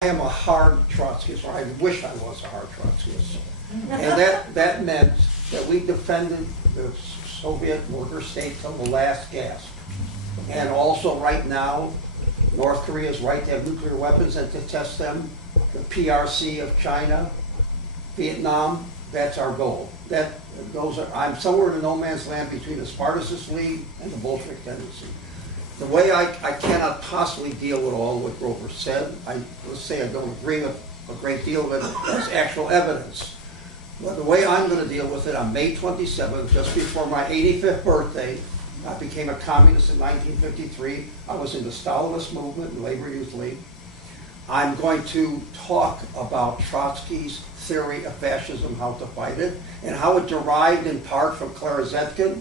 I am a hard Trotskyist, or I wish I was a hard Trotskyist. And that meant that we defended the Soviet worker state till the last gasp. And also right now, North Korea's right to have nuclear weapons and to test them. The PRC of China, Vietnam, that's our goal. I'm somewhere in the no man's land between the Spartacist League and the Bolshevik tendency. The way I cannot possibly deal with all what Grover said, let's say I don't agree with a great deal of it as actual evidence. But the way I'm going to deal with it, on May 27th, just before my 85th birthday, I became a communist in 1953. I was in the Stalinist movement, the Labor Youth League. I'm going to talk about Trotsky's theory of fascism, how to fight it, and how it derived in part from Clara Zetkin,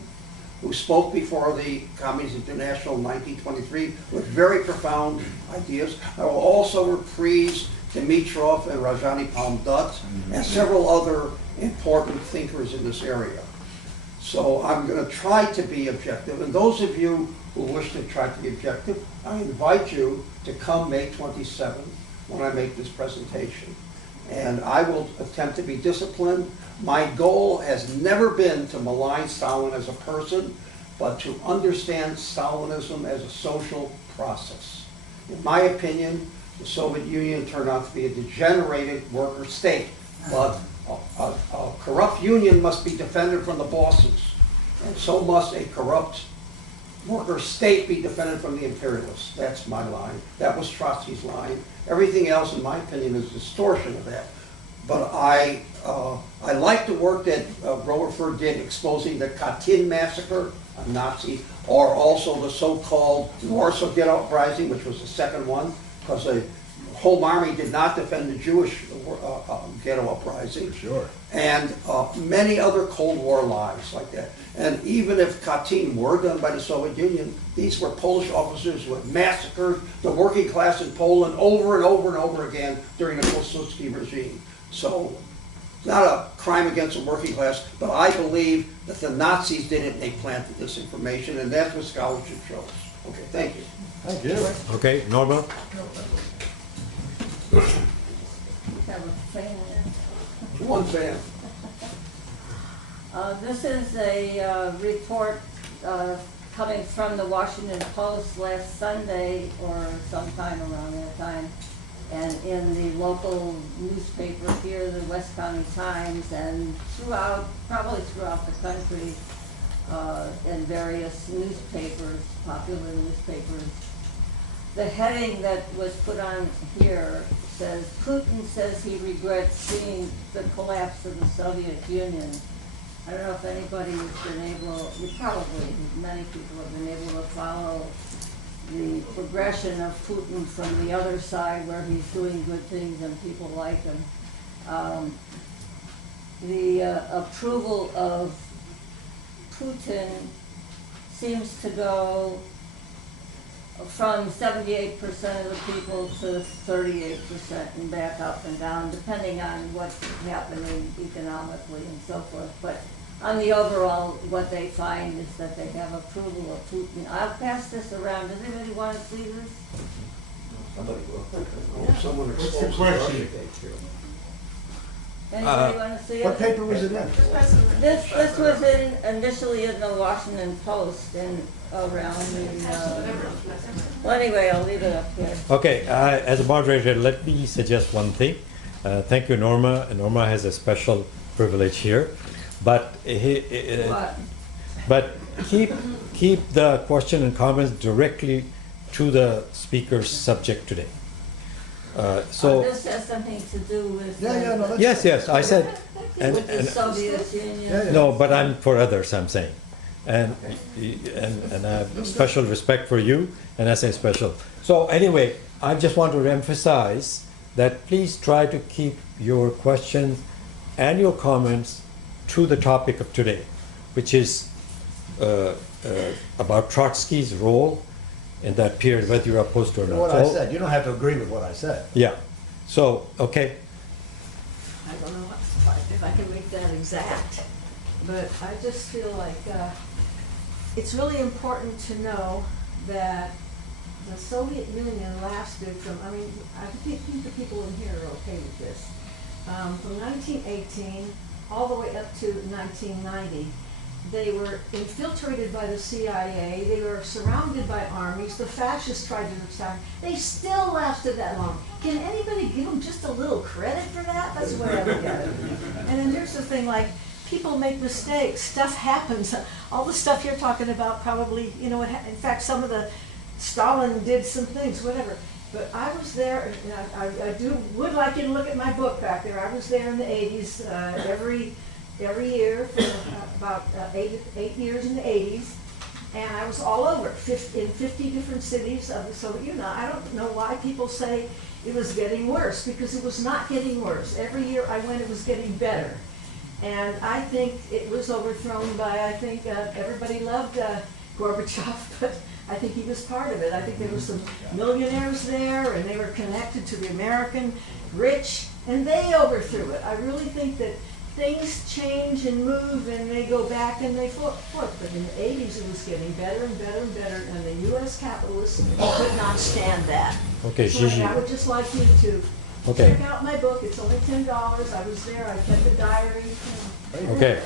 who spoke before the Communist International in 1923 with very profound ideas. I will also reprise Dimitrov and Rajani Palm-Dutt and several other important thinkers in this area. So I'm going to try to be objective, and those of you who wish to try to be objective, I invite you to come May 27th when I make this presentation. And I will attempt to be disciplined. My goal has never been to malign Stalin as a person, but to understand Stalinism as a social process. In my opinion, the Soviet Union turned out to be a degenerated worker state, but a corrupt union must be defended from the bosses, and so must a corrupt worker state be defended from the imperialists. That's my line. That was Trotsky's line. Everything else, in my opinion, is distortion of that. But I like the work that Furr did exposing the Katyn massacre, a Nazi, or also the so-called Warsaw Ghetto Uprising, which was the second one, because the Home Army did not defend the Jewish ghetto uprising. Sure. And many other Cold War lies like that. And even if Katyn were done by the Soviet Union, these were Polish officers who had massacred the working class in Poland over and over and over again during the Pilsudski regime. So it's not a crime against the working class, but I believe that the Nazis did it and they planted this information, and that's what scholarship shows. Okay, thank you. Thank you. Okay, Norma? Have a fan. One fan. This is a report coming from the Washington Post last Sunday or sometime around that time, and in the local newspaper here, the West County Times, and probably throughout the country, in various newspapers, popular newspapers. The heading that was put on here says, Putin says he regrets seeing the collapse of the Soviet Union. I don't know if anybody has been able, many people have been able to follow the progression of Putin from the other side where he's doing good things and people like him. The approval of Putin seems to go from 78% of the people to 38% and back up and down, depending on what's happening economically and so forth. But on the overall, what they find is that they have approval of Putin. I'll pass this around. Does anybody want to see this? Somebody will. Someone What's the question? Anybody want to see What it? paper was it in? This was initially in the Washington Post and around the, well, anyway, I'll leave it up here. Okay, as a moderator, let me suggest one thing. Thank you, Norma. Norma has a special privilege here. But keep the question and comments directly to the speaker's subject today. So this has something to do with No, that's yes, I said, with the Soviet Union. Yeah. no, but I'm for others. I'm saying, and I have special respect for you, and I say special. So anyway, I just want to emphasize that please try to keep your questions and your comments to the topic of today, which is about Trotsky's role in that period, whether you're opposed to it or not. What I said. You don't have to agree with what I said. Yeah. So, okay. I don't know if I can make that exact, but I just feel like it's really important to know that the Soviet Union lasted from, I mean, I think the people in here are okay with this. From 1918 all the way up to 1990, they were infiltrated by the CIA, they were surrounded by armies, the fascists tried to attack. They still lasted that long. Can anybody give them just a little credit for that? That's the way I look at it. And then here's the thing, like, people make mistakes, stuff happens. All the stuff you're talking about probably, you know, in fact, some of the, Stalin did some things, whatever. But I was there, and I would like you to look at my book back there. I was there in the 80s, every year for about 8 years in the 80s, and I was all over, in 50 different cities of the Soviet Union. I don't know why people say it was getting worse, because it was not getting worse. Every year I went, it was getting better. And I think it was overthrown by, I think everybody loved Gorbachev, but I think he was part of it. I think there were some millionaires there, and they were connected to the American rich, and they overthrew it. I really think that things change and move, and they go back and they forth. But in the 80s, it was getting better and better and better, and the U.S. capitalists could not stand that. Okay, So Gigi. I would just like you to Okay. check out my book. It's only $10. I was there. I kept a diary. You know. Okay,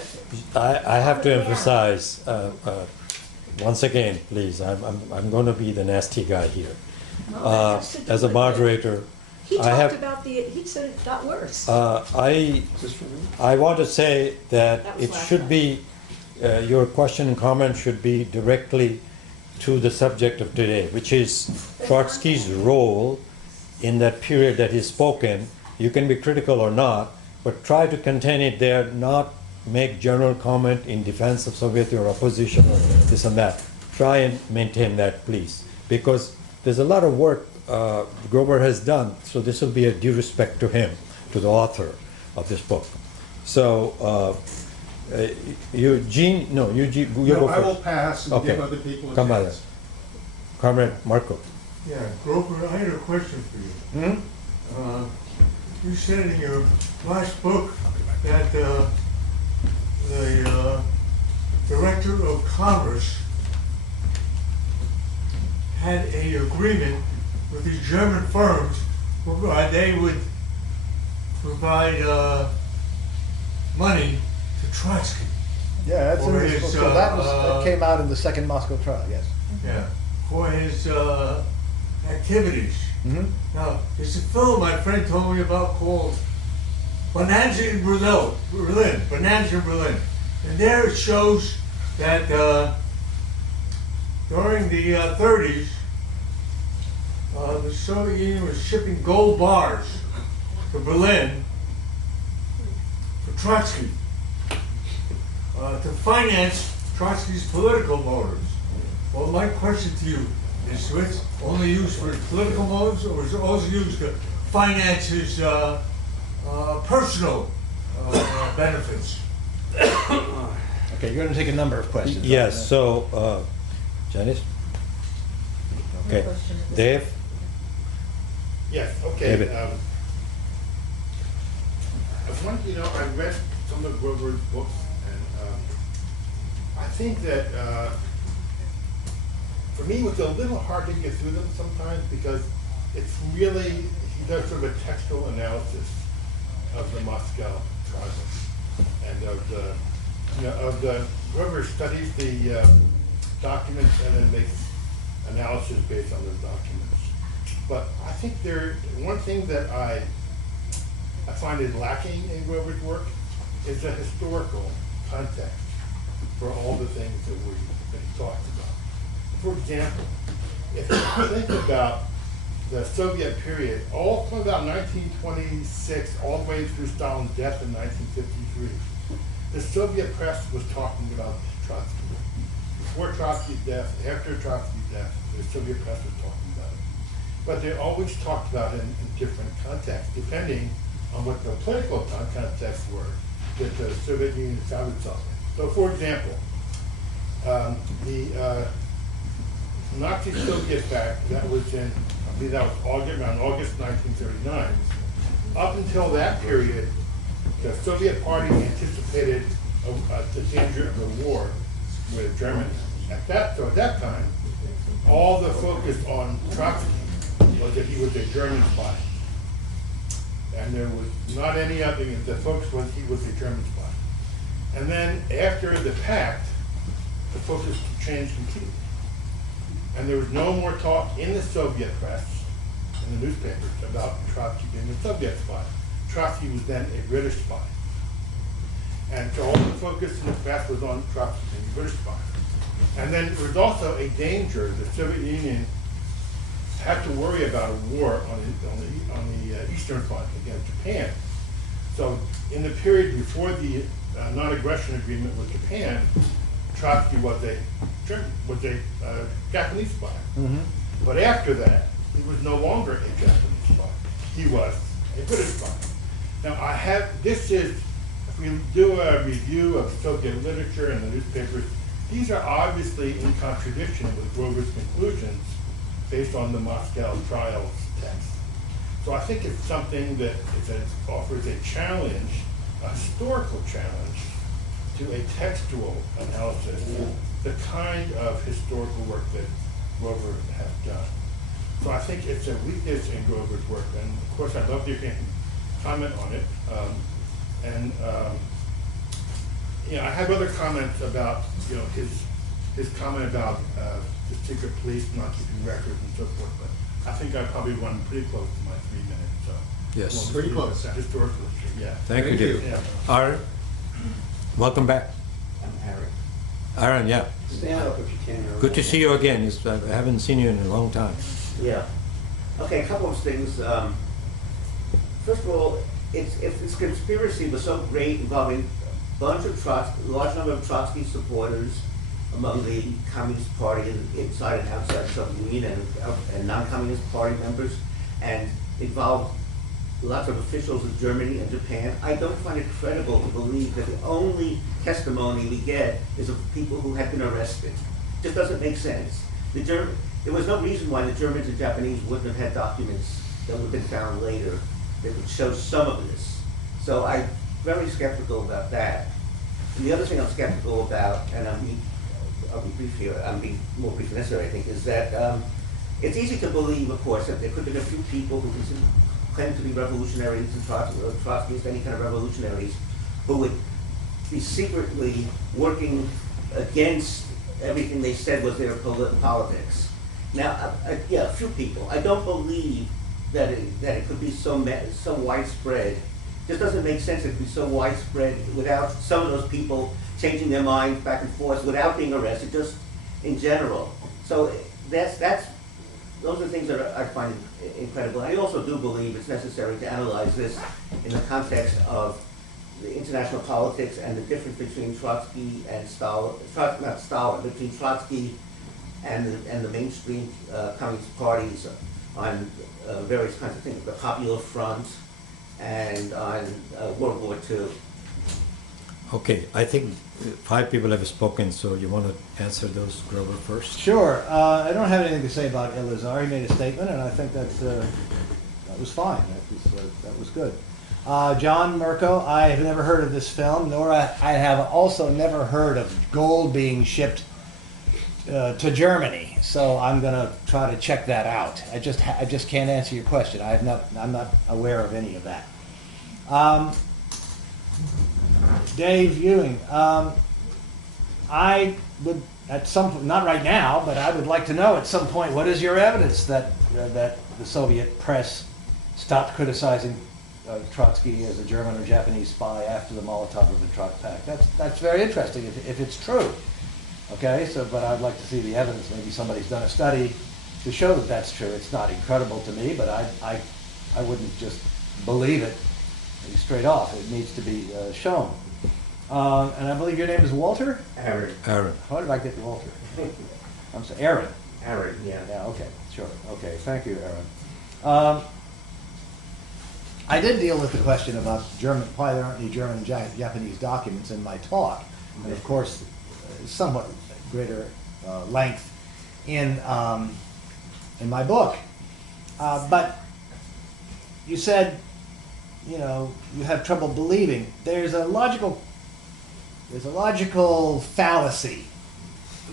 I have to emphasize, once again, please, I'm going to be the nasty guy here. Well, that has to do As a with it. moderator, He I have, talked about he said it got worse. I want to say that That was it last should night. be, your question and comment should be directly to the subject of today, which is Trotsky's role in that period that he's spoken. You can be critical or not, but try to contain it there, not make general comment in defense of Soviet or opposition or this and that. Try and maintain that, please, because there's a lot of work Grover has done, so this will be a due respect to him, to the author of this book. So, Eugene, no, Eugene, you go No, I will first. pass and Okay. give other people a Come on. chance. Comrade Marco. Yeah, Grover, I had a question for you. You said in your last book that the Director of Commerce had an agreement with these German firms whereby they would provide money to Trotsky. Yeah, that's in Or this his, book. So that came out in the second Moscow trial, yes. Yeah, for his activities. Mm-hmm. Now, there's a fellow my friend told me about called Bonanza in Berlin, Bonanza in Berlin. And there it shows that during the 30s, the Soviet Union was shipping gold bars to Berlin for Trotsky to finance Trotsky's political motives. Well, my question to you is, so it's only used for political motives, or is it also used to finance his personal benefits? Okay, you're going to take a number of questions. Yes, so, Janice? Okay, Dave? Yes, okay. David. I was wondering, I read some of Grover's books, and I think that for me it was a little hard to get through them sometimes, because it's really, he does sort of a textual analysis of the Moscow trial, and of the Grover studies the documents and then makes analysis based on those documents. But I think one thing that I find is lacking in Grover's work is a historical context for all the things that we've been talked about. For example, if you think about the Soviet period, all from about 1926 all the way through Stalin's death in 1953, the Soviet press was talking about Trotsky. Before Trotsky's death, after Trotsky's death, the Soviet press was talking about it. But they always talked about it in different contexts, depending on what the political contexts were that the Soviet Union found itself in. So, for example, the Nazi-Soviet Pact, that was in, I believe that was around August 1939. Up until that period, the Soviet Party anticipated the danger of a war with Germany. So at that time, all the focus on Trotsky was that he was a German spy. And there was not any other, the focus was he was a German spy. And then after the pact, the focus changed completely. And there was no more talk in the Soviet press, in the newspapers, about Trotsky being a Soviet spy. Trotsky was then a British spy. And so all the focus in the press was on Trotsky being a British spy. And then there was also a danger. The Soviet Union had to worry about a war on the Eastern Front against Japan. So in the period before the non-aggression agreement with Japan, Trotsky was a Japanese spy. But after that, he was no longer a Japanese spy. He was a British spy. Now if we do a review of Soviet literature and the newspapers, these are obviously in contradiction with Grover's conclusions based on the Moscow trials text. So I think it's something that offers a challenge, a historical challenge, to a textual analysis, the kind of historical work that Grover has done. So I think it's a weakness in Grover's work, and of course I'd love to hear him comment on it. I have other comments about his comment about the secret police not keeping records and so forth, but I think I probably run pretty close to my 3 minutes. So Yes. pretty close. Historical history, yeah. Thank you, David. Yeah. Aaron, welcome back. I'm Harry. Aaron, yeah. Stand up if you can. Good to see you again. I haven't seen you in a long time. Yeah. Okay, a couple of things. First of all, if this conspiracy was so great, involving a large number of Trotsky supporters among the Communist Party inside and outside the Soviet Union and non-Communist Party members, and involved lots of officials in Germany and Japan, I don't find it credible to believe that the only testimony we get is of people who have been arrested. It just doesn't make sense. There was no reason why the Germans and Japanese wouldn't have had documents that would have been found later that would show some of this. So I'm very skeptical about that. And the other thing I'm skeptical about, and I'll be brief here, I'll be more brief than necessary, I think, is that it's easy to believe, of course, that there could have been a few people who claimed to be revolutionaries and Trotskyists, any kind of revolutionaries, who would be secretly working against everything they said was their politics. Now, yeah, a few people. I don't believe that it could be so widespread. It just doesn't make sense it could be so widespread without some of those people changing their minds back and forth without being arrested, just in general. So those are things that I find incredible. I also do believe it's necessary to analyze this in the context of the international politics and the difference between Trotsky and between Trotsky and the mainstream communist parties on various kinds of things, the Popular Front and on World War II. Okay, I think 5 people have spoken, so you want to answer those, Grover, first? Sure. I don't have anything to say about Elazar. He made a statement, and I think that was fine. That was good. John Mirko, I have never heard of this film, nor I have also never heard of gold being shipped to Germany. So I'm going to try to check that out. I just can't answer your question. I'm not aware of any of that. Dave Ewing, I would at some point, not right now, but I would like to know at some point, what is your evidence that the Soviet press stopped criticizing Trotsky as a German or Japanese spy after the Molotov-Ribbentrop Pact? That's very interesting if it's true. Okay, but I'd like to see the evidence. Maybe somebody's done a study to show that that's true. It's not incredible to me, but I wouldn't just believe it straight off. It needs to be shown. And I believe your name is Walter? Aaron. Aaron. How did I get Walter? I'm sorry, Aaron. Aaron, yeah. Yeah, okay, sure. Okay, thank you, Aaron. I did deal with the question about why there aren't any German and Japanese documents in my talk, and of course, somewhat greater length in my book. But you said, you have trouble believing. There's a logical fallacy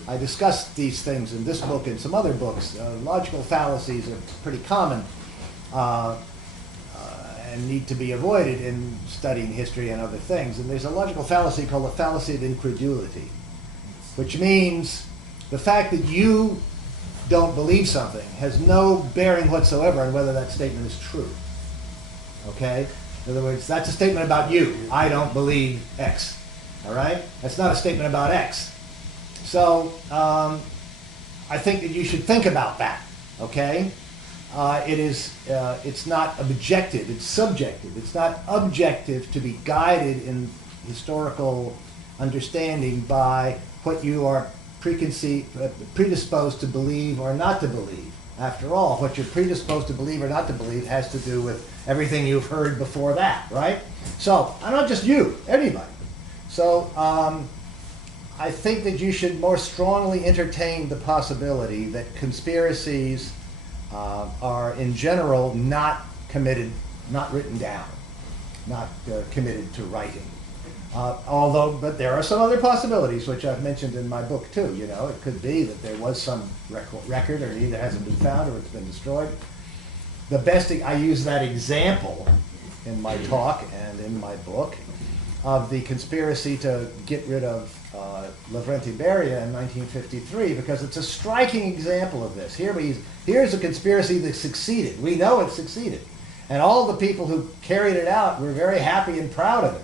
I discussed these things in this book and some other books. Logical fallacies are pretty common and need to be avoided in studying history and other things. And there's a logical fallacy called the fallacy of incredulity, which means the fact that you don't believe something has no bearing whatsoever on whether that statement is true. Okay? In other words, that's a statement about you. I don't believe X. All right? That's not a statement about X. So I think that you should think about that. Okay? It's not objective. It's subjective. It's not objective to be guided in historical understanding by what you are predisposed to believe or not to believe. After all, what you're predisposed to believe or not to believe has to do with everything you've heard before that, right? So, and not just you, everybody. So, I think that you should more strongly entertain the possibility that conspiracies are, in general, not committed, not written down, not committed to writing. But there are some other possibilities, which I've mentioned in my book too. You know, it could be that there was some record, or it either hasn't been found or it's been destroyed. The best I use that example in my talk and in my book of the conspiracy to get rid of Lavrenti Beria in 1953, because it's a striking example of this. Here's a conspiracy that succeeded. We know it succeeded, and all the people who carried it out were very happy and proud of it.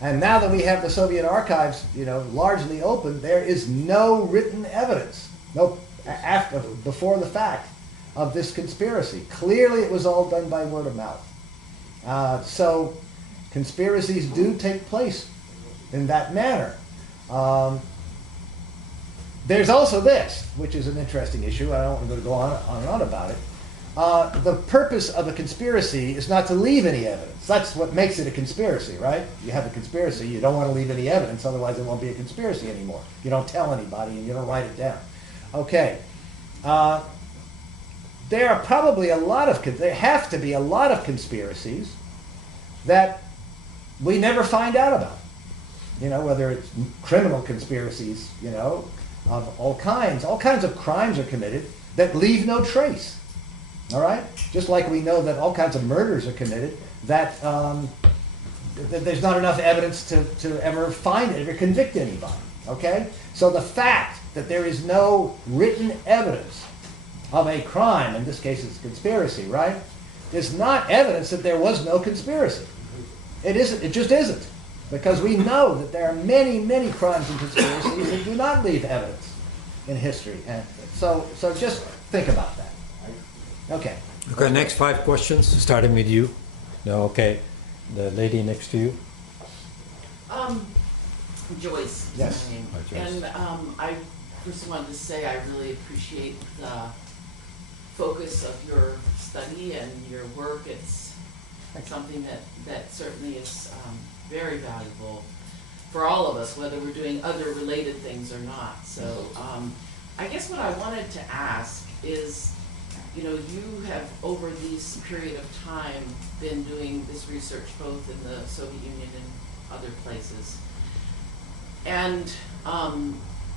And now that we have the Soviet archives, largely open, there is no written evidence, before the fact, of this conspiracy. Clearly, it was all done by word of mouth. So, conspiracies do take place in that manner. There's also this, which is an interesting issue. I don't want to go on and on about it. The purpose of a conspiracy is not to leave any evidence. That's what makes it a conspiracy, right? You have a conspiracy, you don't want to leave any evidence, otherwise it won't be a conspiracy anymore. You don't tell anybody and you don't write it down. Okay. There are probably there have to be a lot of conspiracies that we never find out about. Whether it's criminal conspiracies, of all kinds. All kinds of crimes are committed that leave no trace. All right? Just like we know that all kinds of murders are committed that there's not enough evidence to ever convict anybody. Okay? So the fact that there is no written evidence of a crime, in this case it's conspiracy, right, is not evidence that there was no conspiracy. It isn't. It just isn't. Because we know that there are many, many crimes and conspiracies that do not leave evidence in history. And so just think about that. Okay. Okay, next 5 questions, starting with you. No, okay. The lady next to you. Joyce. is Yes. my name. Hi, Joyce. And I first wanted to say I really appreciate the focus of your study and your work. It's something that certainly is very valuable for all of us, whether we're doing other related things or not. So I guess what I wanted to ask is, you have over this period of time been doing this research both in the Soviet Union and other places. And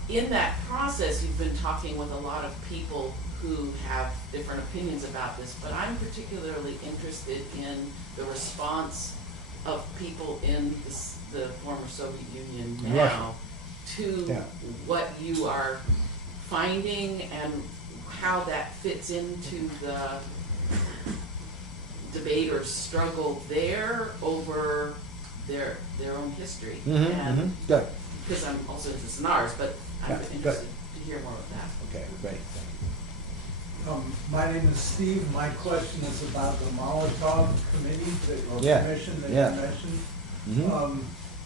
in that process, you've been talking with a lot of people who have different opinions about this, but I'm particularly interested in the response of people in the former Soviet Union now to what you are finding and how that fits into the debate or struggle there over their own history. And Good. because I'm also interested in ours, but I'm interested good. to hear more of that. Okay, great. My name is Steve. My question is about the Molotov committee commission that you mentioned.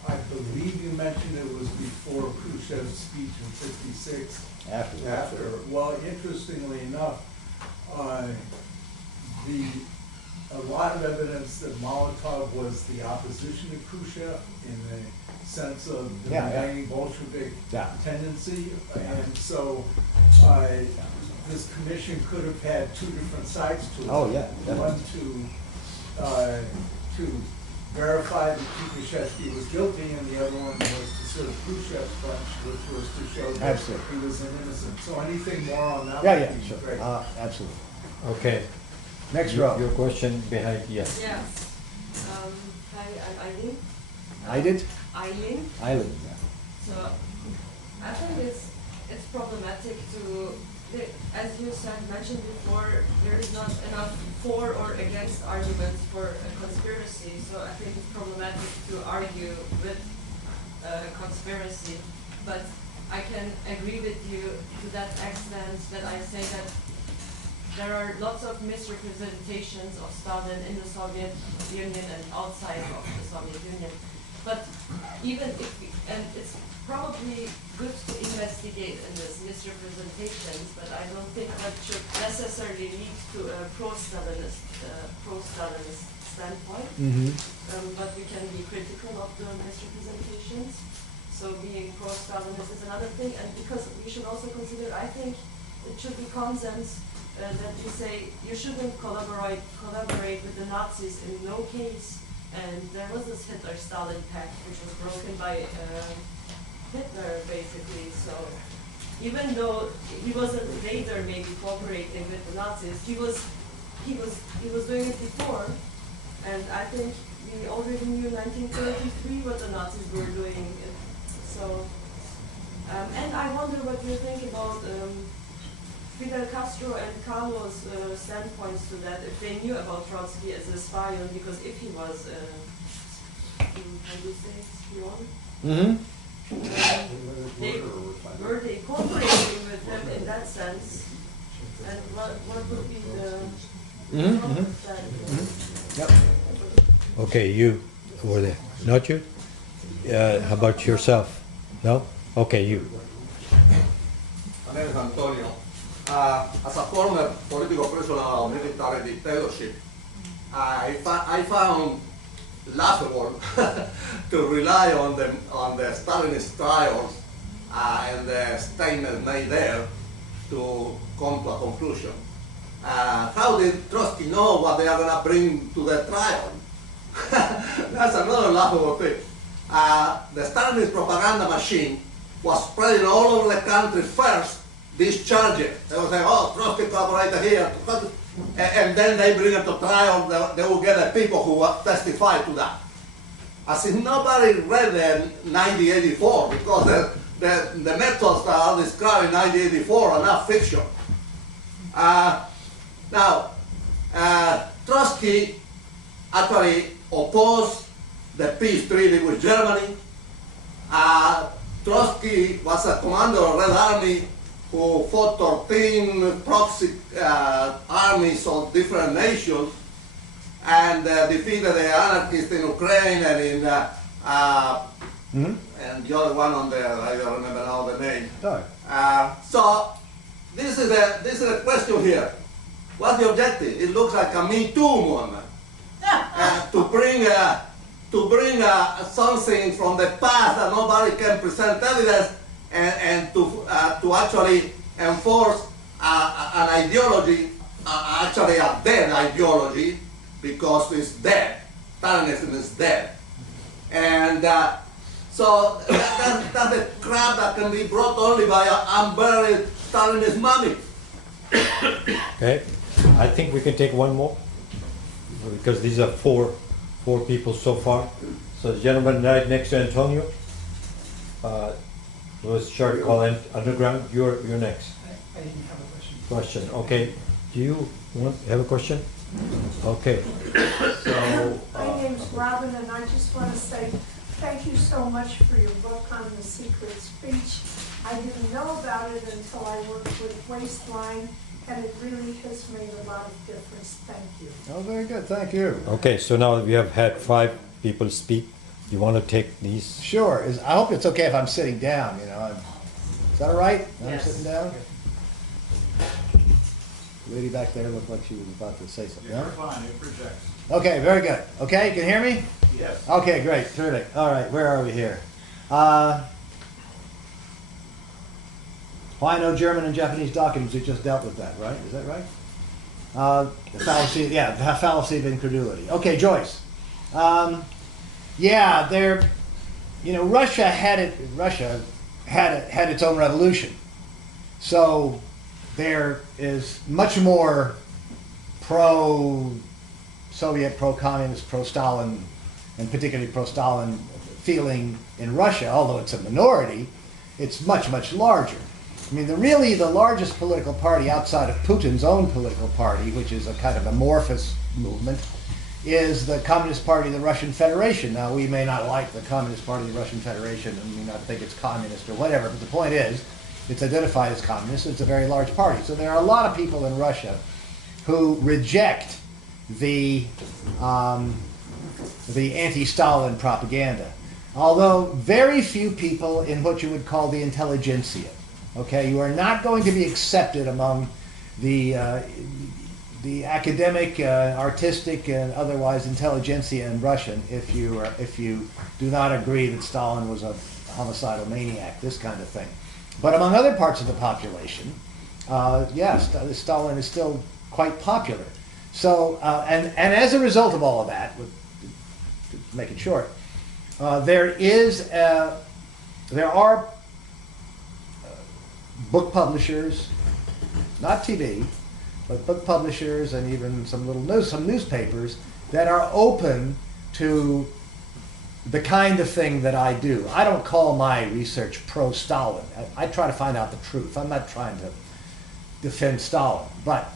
I believe you mentioned it was before Khrushchev's speech in '56. After. Well, interestingly enough, a lot of evidence that Molotov was the opposition to Khrushchev in the sense of the remaining Bolshevik tendency, and so this commission could have had 2 different sides to it. Oh, yeah, One to verify that Tukhachevsky was guilty, and the other one was to serve Khrushchev's punch, which was to show that Absolutely. he was innocent. So anything more on that Yeah, would yeah, be sure. great. Absolutely. Okay. Next Your row. question behind, yes. Yes. Hi, I'm Eileen. I did? Eileen. Eileen, yeah. So I think it's problematic to, as you said, mentioned before, there is not enough for or against arguments for a conspiracy. So I think it's problematic to argue with a conspiracy. But I can agree with you to that extent that I say that there are lots of misrepresentations of Stalin in the Soviet Union and outside of the Soviet Union. But even if, and it's probably good to investigate in these misrepresentations, but I don't think that should necessarily lead to a pro-Stalinist standpoint. But we can be critical of the misrepresentations. So being pro-Stalinist is another thing, and because we should also consider, I think it should be consensus that we say you shouldn't collaborate with the Nazis in no case. And there was this Hitler-Stalin pact which was broken by Hitler basically. So even though he wasn't later maybe cooperating with the Nazis, he was doing it before. And I think we already knew 1933 what the Nazis were doing. So and I wonder what you think about Fidel Castro and Carlos' standpoints to that, if they knew about Trotsky as a spy, because if he was, how do you say, spion? Were they cooperating with him in that sense? And what would be the Yep. Okay, you over there. Not you? How about yourself? No? Okay, you. My name is Antonio. As a former political prisoner of military dictatorship, I found laughable to rely on the Stalinist trials and the statements made there to come to a conclusion. How did Trotsky know what they are going to bring to the trial? That's another laughable thing. The Stalinist propaganda machine was spreading all over the country first these charges. They will say, oh, Trotsky collaborated here, and then they bring it to trial, they will get the people who testify to that. As if nobody read the 1984, because the methods that are described in 1984 are not fiction. Now, Trotsky actually opposed the peace treaty with Germany. Trotsky was a commander of Red Army who fought 13 proxy armies of different nations and defeated the anarchists in Ukraine and in and the other one on there, I don't remember now the name. So this is a question here. What's the objective? It looks like a Me Too movement to bring something from the past that nobody can present evidence and to actually enforce an ideology, actually a dead ideology, because it's dead. Stalinism is dead. And so that's the crap that can be brought only by an unburied Stalinist mummy. Okay. I think we can take one more, because these are four people so far. So the gentleman right next to Antonio, was short call underground. You're next. I didn't have a question. Okay. Do you have a question? Okay. So My name's Robin, and I just want to say thank you so much for your book on the secret speech. I didn't know about it until I worked with Waistline, and it really has made a lot of difference. Thank you. Oh, very good. Thank you. okay. So now we have had 5 people speak. You want to take these? Sure. I hope it's okay if I'm sitting down, you know. Is that all right? I'm Yes. sitting down? The lady back there looked like she was about to say something. You're Yeah? fine, it projects. Okay, very good. Okay, you can hear me? Yes. Okay, great. Terrific. All right, where are we here? Well, I know German and Japanese documents, we just dealt with that, right? Is that right? The fallacy, yeah, the fallacy of incredulity. Okay, Joyce. Yeah, Russia had its own revolution. So there is much more pro-Soviet, pro-communist, pro-Stalin, and particularly pro-Stalin feeling in Russia, although it's a minority, it's much, much larger. I mean, really the largest political party outside of Putin's own political party, which is a kind of amorphous movement, is the Communist Party of the Russian Federation. Now, we may not like the Communist Party of the Russian Federation and may not think it's communist or whatever, but the point is, it's identified as communist. It's a very large party. So there are a lot of people in Russia who reject the anti-Stalin propaganda. Although very few people in what you would call the intelligentsia. Okay, you are not going to be accepted among the academic, artistic, and otherwise intelligentsia in Russian if you do not agree that Stalin was a homicidal maniac, this kind of thing. But among other parts of the population, yes, Stalin is still quite popular. So, and as a result of all of that, to make it short, there are book publishers, not TV, but book publishers and even some newspapers that are open to the kind of thing that I do. I don't call my research pro-Stalin. I try to find out the truth. I'm not trying to defend Stalin, but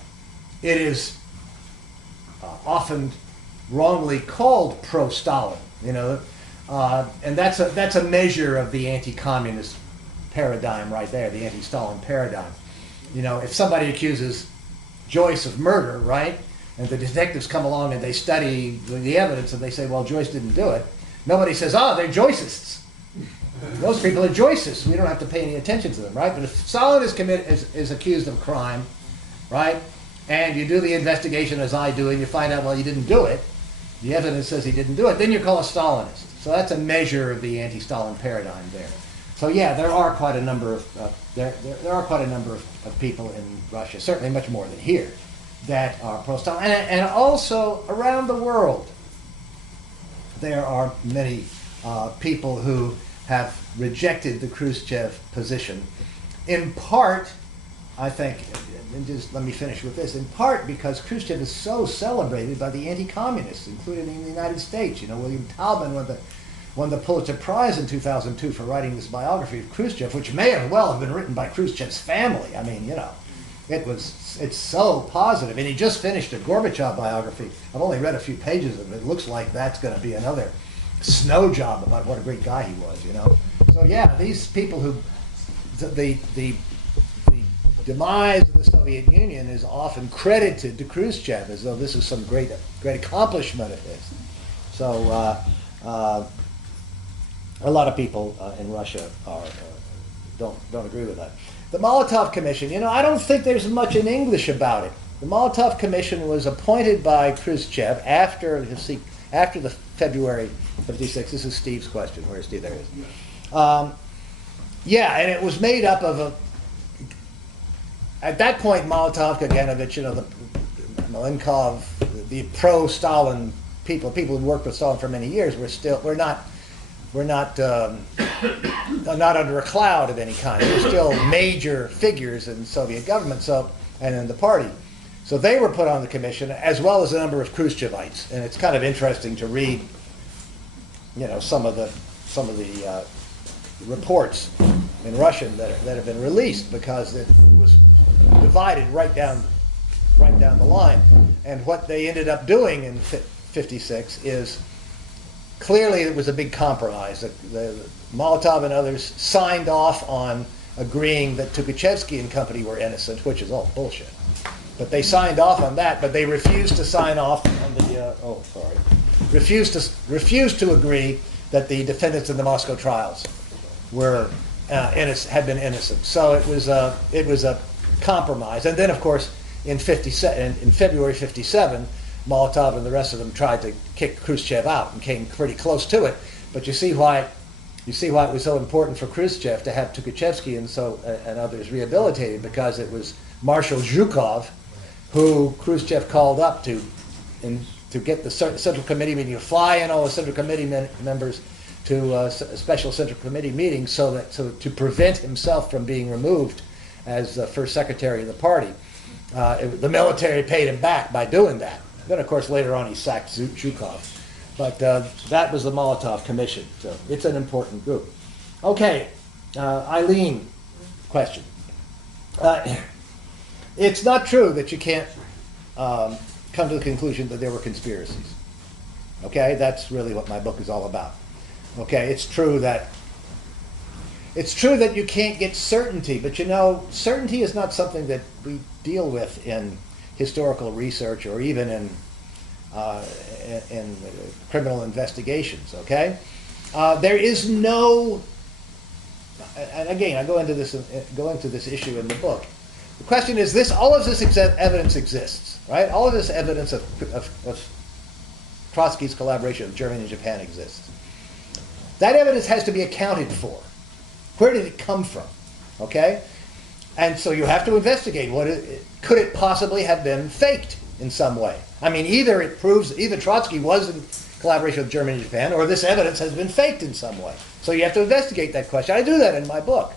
it is often wrongly called pro-Stalin, and that's a measure of the anti-communist paradigm right there, the anti-Stalin paradigm. If somebody accuses Joyce of murder, right, and the detectives come along and they study the evidence and they say, well, Joyce didn't do it, nobody says, they're Joycists. Those people are Joycists. We don't have to pay any attention to them, right? But if Stalin is accused of crime, right, and you do the investigation as I do and you find out, well, he didn't do it, the evidence says he didn't do it, then you're called a Stalinist. So that's a measure of the anti-Stalin paradigm there. So yeah, there are quite a number of there are quite a number of people in Russia, certainly much more than here, that are pro-Stalin, and also around the world. There are many people who have rejected the Khrushchev position, in part, I think, and just let me finish with this, in part because Khrushchev is so celebrated by the anti-communists, including in the United States. William Taubman won the Pulitzer Prize in 2002 for writing this biography of Khrushchev, which may as well have been written by Khrushchev's family. I mean, it's so positive. And he just finished a Gorbachev biography. I've only read a few pages of it. It looks like that's going to be another snow job about what a great guy he was, So yeah, these people who, the demise of the Soviet Union is often credited to Khrushchev as though this is some great accomplishment of his. So a lot of people in Russia don't agree with that. The Molotov Commission, I don't think there's much in English about it. The Molotov Commission was appointed by Khrushchev after the February 56. This is Steve's question. Where's Steve? There he is. Yeah, and it was made up of at that point, Molotov, Kaganovich, the Malenkov, the pro-Stalin people who worked with Stalin for many years, we're not under a cloud of any kind. They're still major figures in the Soviet government, and in the party. So they were put on the commission, as well as a number of Khrushchevites. And it's kind of interesting to read, some of the reports in Russian that have been released, because it was divided right down the line. And what they ended up doing in 56 is, clearly it was a big compromise. The Molotov and others signed off on agreeing that Tukhachevsky and company were innocent, which is all bullshit. But they signed off on that, but they refused to sign off on the, refused to agree that the defendants in the Moscow trials were had been innocent. So it was a compromise. And then, of course, in February 57, Molotov and the rest of them tried to kick Khrushchev out and came pretty close to it. But you see why it was so important for Khrushchev to have Tukhachevsky and others rehabilitated, because it was Marshal Zhukov who Khrushchev called up to to get the Central Committee meeting, to fly in all the Central Committee members to a special Central Committee meeting so to prevent himself from being removed as the first secretary of the party. The military paid him back by doing that. Then, of course, later on he sacked Zhukov. But that was the Molotov Commission, so it's an important group. Okay, Eileen, question. It's not true that you can't come to the conclusion that there were conspiracies. Okay, that's really what my book is all about. Okay, it's true that you can't get certainty, but you know, certainty is not something that we deal with in historical research or even in criminal investigations. Okay, there is no, and again, I go into this issue in the book. The question is this: all of this evidence exists, right? All of this evidence of Trotsky's collaboration with Germany and Japan exists. That evidence has to be accounted for. Where did it come from? Okay? And so you have to investigate could it possibly have been faked in some way? I mean, either it proves either Trotsky was in collaboration with Germany and Japan, or this evidence has been faked in some way. So you have to investigate that question. I do that in my book.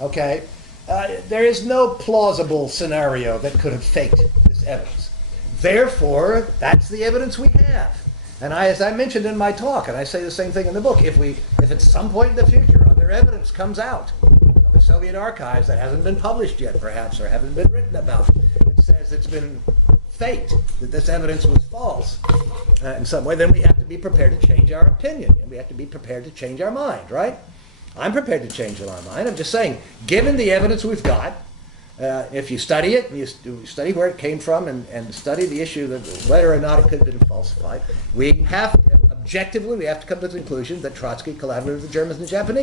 Okay? There is no plausible scenario that could have faked this evidence. Therefore, that's the evidence we have. And as I mentioned in my talk, and I say the same thing in the book, if at some point in the future other evidence comes out of the Soviet archives that hasn't been published yet, perhaps, or haven't been written about, that says it's been faked, that this evidence was false in some way, then we have to be prepared to change our opinion, and we have to be prepared to change our mind, right? I'm prepared to change my mind. I'm just saying, given the evidence we've got, if you study it, and you study where it came from, and study the issue of whether or not it could have been falsified, objectively, we have to come to the conclusion that Trotsky collaborated with the Germans and Japanese.